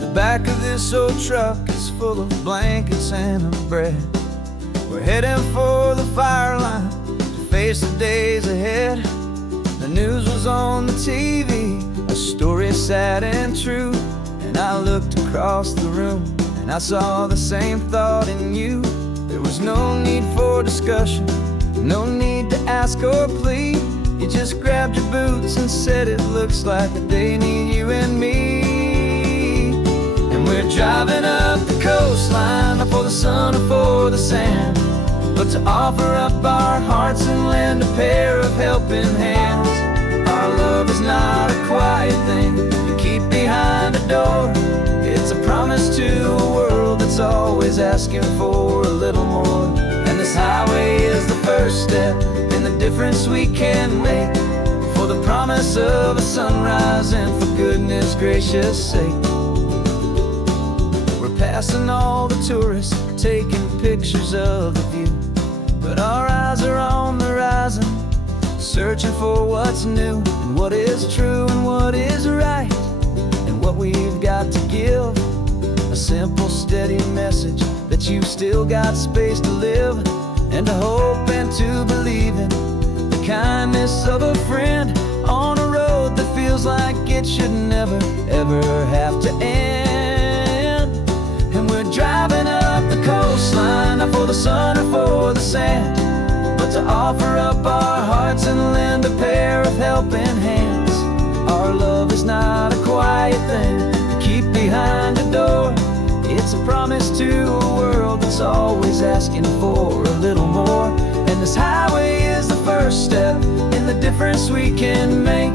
The back of this old truck is full of blankets and of bread. We're heading for the fire line to face the days ahead. The news was on the TV, a story sad and true, and I looked across the room and I saw the same thought in you. There was no need for discussion, no need to ask or plead. You just grabbed your boots and said it looks like the day need you and me. And we're driving up the coastline, not for the sun or for the sand, but to offer up our hearts and lend a pair of helping hands. Our love is not a quiet thing you keep behind a door. It's a promise to a world that's always asking for a little more. And this highway is the first step in the difference we can make, for the promise of a sunrise and for goodness gracious sake. We're passing all the tourists, taking pictures of the view, but our eyes are on the horizon, searching for what's new and what is true and what is right, and what we've got to give. A simple, steady message that you've still got space to live, and to hope and to believe in the kindness of a friend on a road that feels like it should never, ever have to end. And we're driving up the coastline, not for the sun or for the sand, but to offer up our hearts and lend a pair of helping hands. Our love is not a quiet thing to keep behind a door. It's a promise to a world that's always asking for a little more. And this highway is the first step in the difference we can make,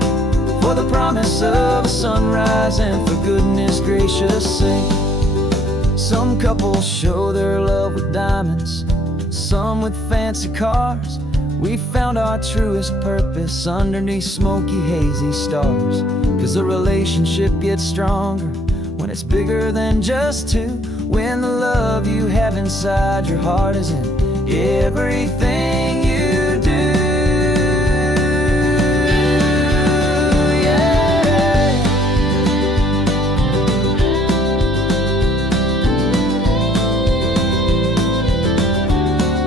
for the promise of a sunrise and for goodness gracious sake. Some couples show their love with diamonds, some with fancy cars. We found our truest purpose underneath smoky, hazy stars. 'Cause the relationship gets stronger when it's bigger than just two, when the love you have inside your heart is in everything you do. Yeah.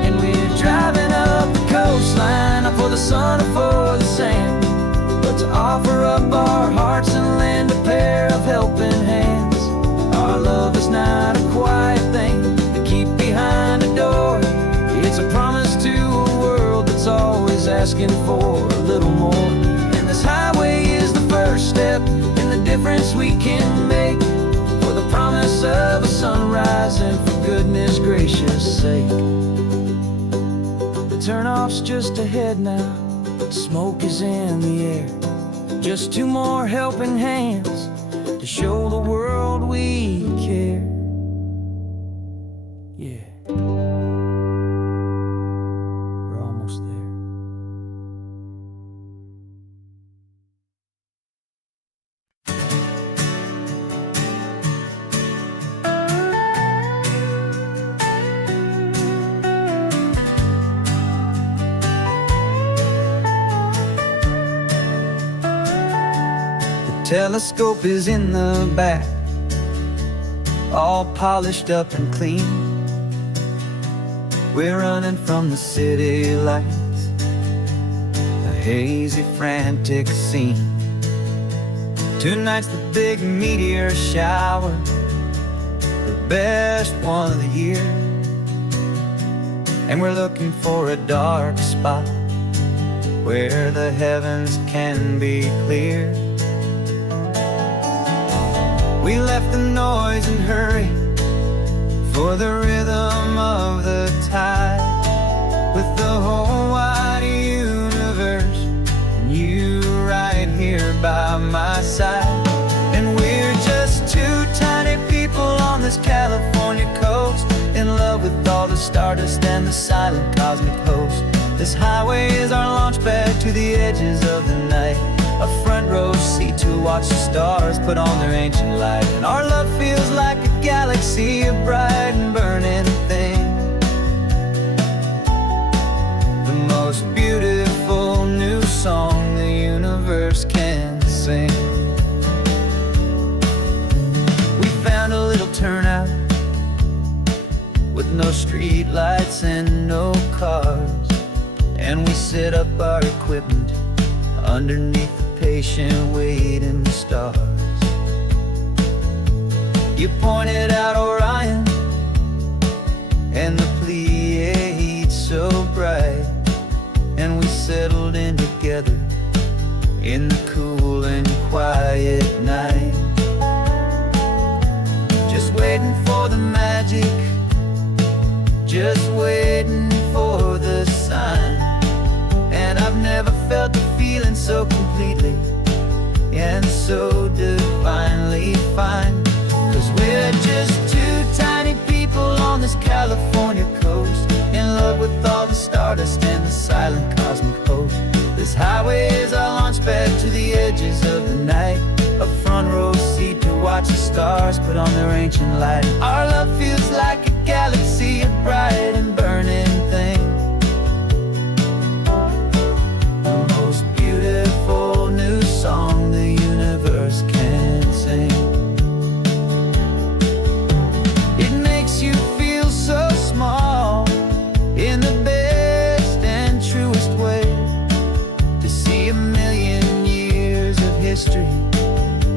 And we're driving up the coastline, not for the sun or for the sand, but to offer up our hearts and lend a pair of helping hands. Our love is not a quiet thing to keep behind a door. It's a promise to a world that's always asking for a little more. And this highway is the first step in the difference we can make, for the promise of a goodness gracious sake. The turnoff's just ahead now, smoke is in the air. Just two more helping hands to show the world we care. Yeah, we're almost there. Telescope is in the back, all polished up and clean. We're running from the city lights, a hazy, frantic scene. Tonight's the big meteor shower, the best one of the year. And we're looking for a dark spot where the heavens can be clear. We left the noise and hurry for the rhythm of the tide, with the whole wide universe and you right here by my side. And we're just two tiny people on this California coast, in love with all the stardust and the silent cosmic host. This highway is our launch pad to the edges of the night, a front row seat to watch the stars put on their ancient light. And our love feels like a galaxy, a bright and burning thing, the most beautiful new song the universe can sing. We found a little turnout with no street lights and no cars, and we set up our equipment underneath the patient waiting stars. You pointed out Orion and the Pleiades so bright, and we settled in together in the cool and quiet night, just waiting for the magic, just waiting for the sign. And I've never felt the feeling so completely and so divinely fine. 'Cause we're just two tiny people on this California coast, in love with all the stardust and the silent cosmic host. This highway is our launch pad to the edges of the night, a front row seat to watch the stars put on their ancient light. Our love feels like a galaxy, a bright and burning thing, the most beautiful new song the universe can sing. It makes you feel so small in the best and truest way, to see a million years of history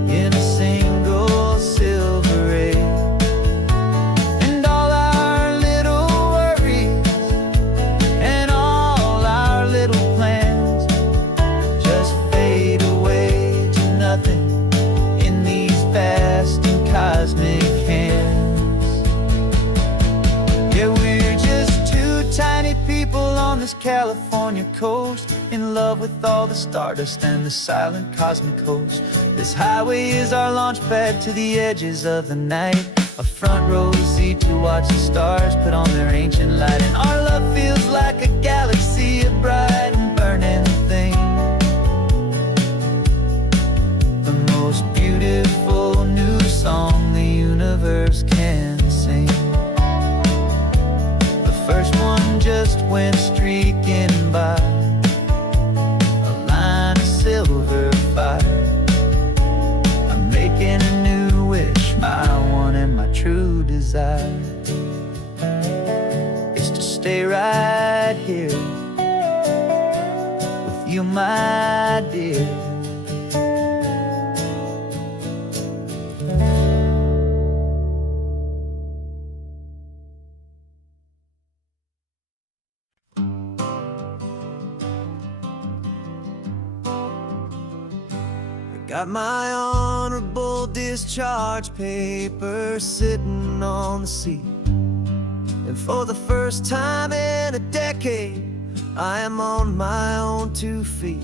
in a single silver ray. And all our little worries and all our little plans just fade away to nothing in these vast and cosmic hands. Yeah, we're just two tiny people on this California coast, in love with all the stardust and the silent cosmic host. This highway is our launch pad to the edges of the night, a front row seat to watch the stars put on their ancient light. And our love feels like a galaxy, a bright and burning thing, the most beautiful new song the universe can sing. The first one just went streaking by, a line of silver fire. I'm making a new wish, my one and my true desire is to stay right here with you, my dear. Got my honorable discharge paper sitting on the seat, And for the first time in a decade, I am on my own 2 feet.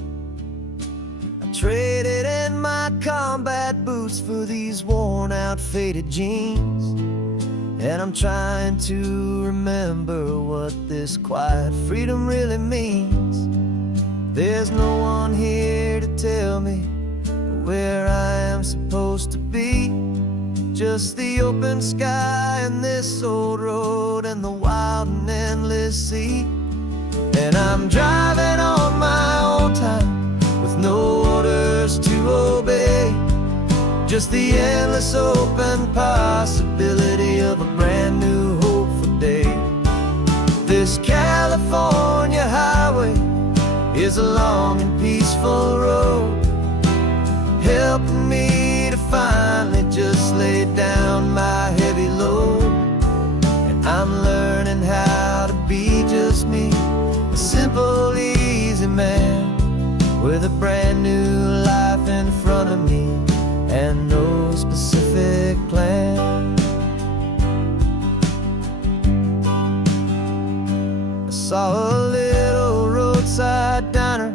I traded in my combat boots for these worn out faded jeans, and I'm trying to remember what this quiet freedom really means. There's no one here to tell me where I am supposed to be. Just the open sky and this old road and the wild and endless sea. And I'm driving on my own time with no orders to obey. Just the endless open possibility of a brand new hopeful day. This California highway is a long and peaceful road, helping me to finally just lay down my heavy load. And I'm learning how to be just me, a simple, easy man with a brand new life in front of me and no specific plan. I saw a little roadside diner,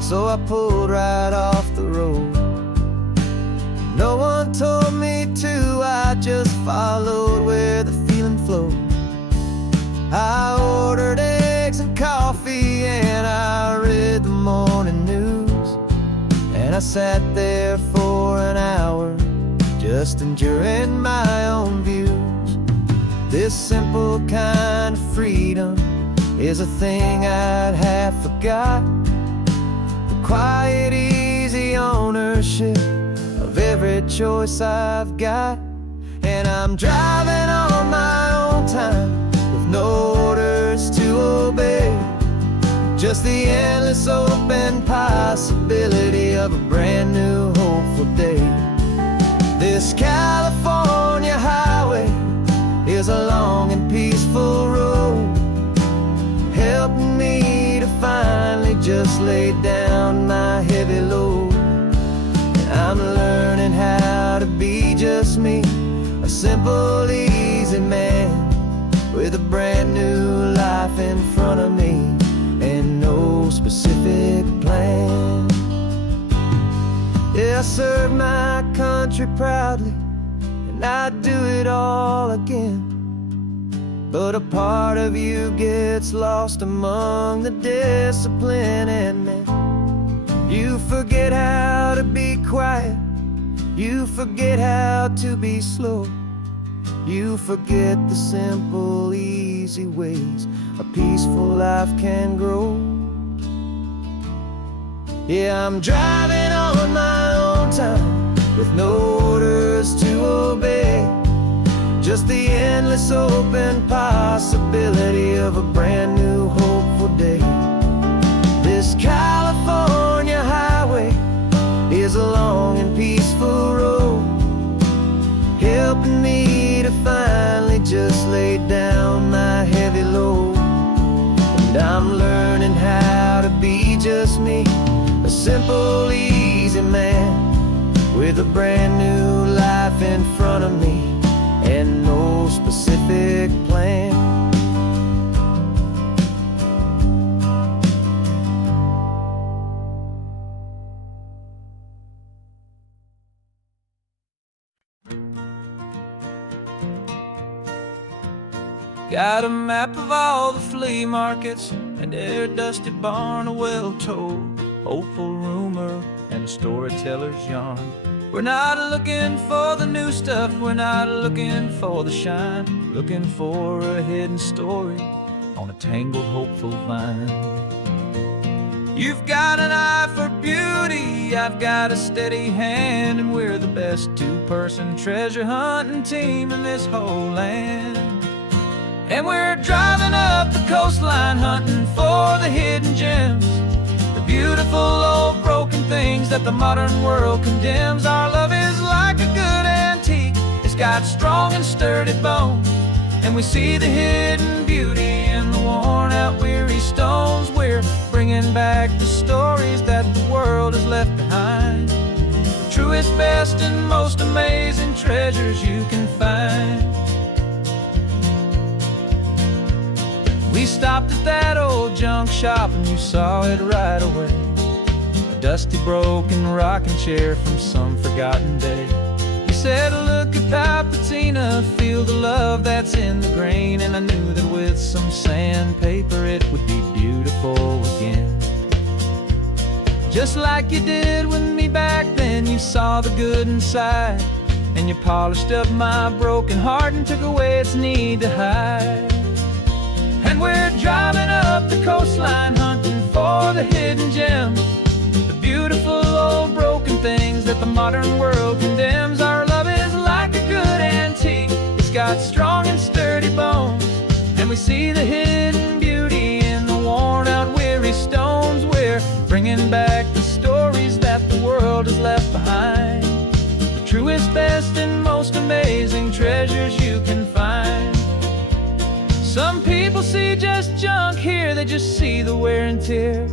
so I pulled right off the road. No one told me to, I just followed where the feeling flowed. I ordered eggs and coffee and I read the morning news, and I sat there for an hour just enduring my own views. This simple kind of freedom is a thing I'd half forgot. The quiet, easy ownership of every choice I've got. And I'm driving on my own time with no orders to obey. Just the endless open possibility of a brand new hopeful day. This California highway is a long and peaceful road, helping me to finally just lay down my heavy load. And I'm learning how to be just me, a simple, easy man with a brand new life in front of me and no specific plan. Yeah, I serve my country proudly, and I'd do it all again. But a part of you gets lost among the discipline, and then you forget how to be quiet, you forget how to be slow, you forget the simple, easy ways a peaceful life can grow. Yeah, I'm driving on my own time with no orders to obey. Just the endless open possibility of a brand new hopeful day. This California highway is a long and peaceful road, helping me to finally just lay down my heavy load. And I'm learning how to be just me, a simple, easy man with a brand new life in front of me and no specific plan. Got a map of all the flea markets and every dusty barn, a well-told hopeful rumor and a storyteller's yarn. We're not looking for the new stuff, we're not looking for the shine, looking for a hidden story on a tangled hopeful vine. You've got an eye for beauty, I've got a steady hand, and we're the best two-person treasure hunting team in this whole land. And we're driving up the coastline hunting for the hidden gems, the beautiful old broken things that the modern world condemns. Our love is like a good antique, it's got strong and sturdy bones, and we see the hidden beauty in the worn out weary stones. We're bringing back the stories that the world has left behind, the truest, best, and most amazing treasures you can find. shop and you saw it right away. A dusty, broken rocking chair from some forgotten day. You said, look at that patina, feel the love that's in the grain. And I knew that with some sandpaper it would be beautiful again. Just like you did with me back then, you saw the good inside, and you polished up my broken heart and took away its need to hide. And we're driving up the coastline, hunting for the hidden gems, the beautiful old broken things that the modern world condemns. Our love is like a good antique, it's got strong and sturdy bones, and we see the hidden beauty in the worn out weary stones. We're bringing back the stories that the world has left behind, the truest, best, and most amazing treasures you can find. Some people see just junk here, they just see the wear and tear,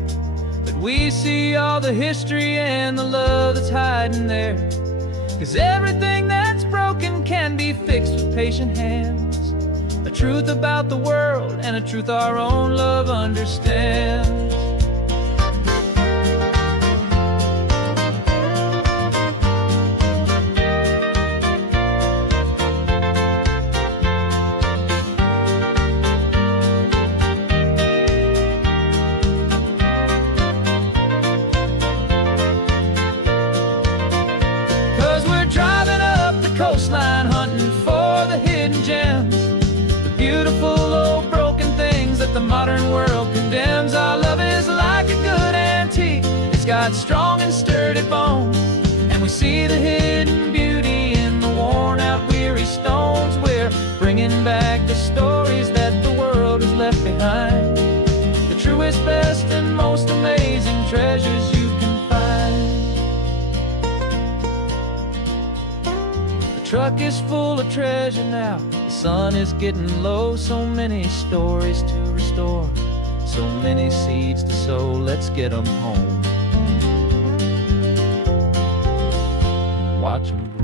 but we see all the history and the love that's hiding there. 'Cause everything that's broken can be fixed with patient hands, a truth about the world and a truth our own love understands. 'Cause we're driving up the coastline, hunting for the hidden gems, the beautiful old broken things that the modern world condemns. Our love is like a good antique, it's got strong and sturdy bones, and we see the hidden beauty in the worn out weary stones. We're bringing back the stories that the world has left behind, the truest, best, and most amazing treasures you can find. The truck is full of treasure now, the sun is getting low. So many stories to restore, so many seeds to sow. Let's get them home, watch them grow.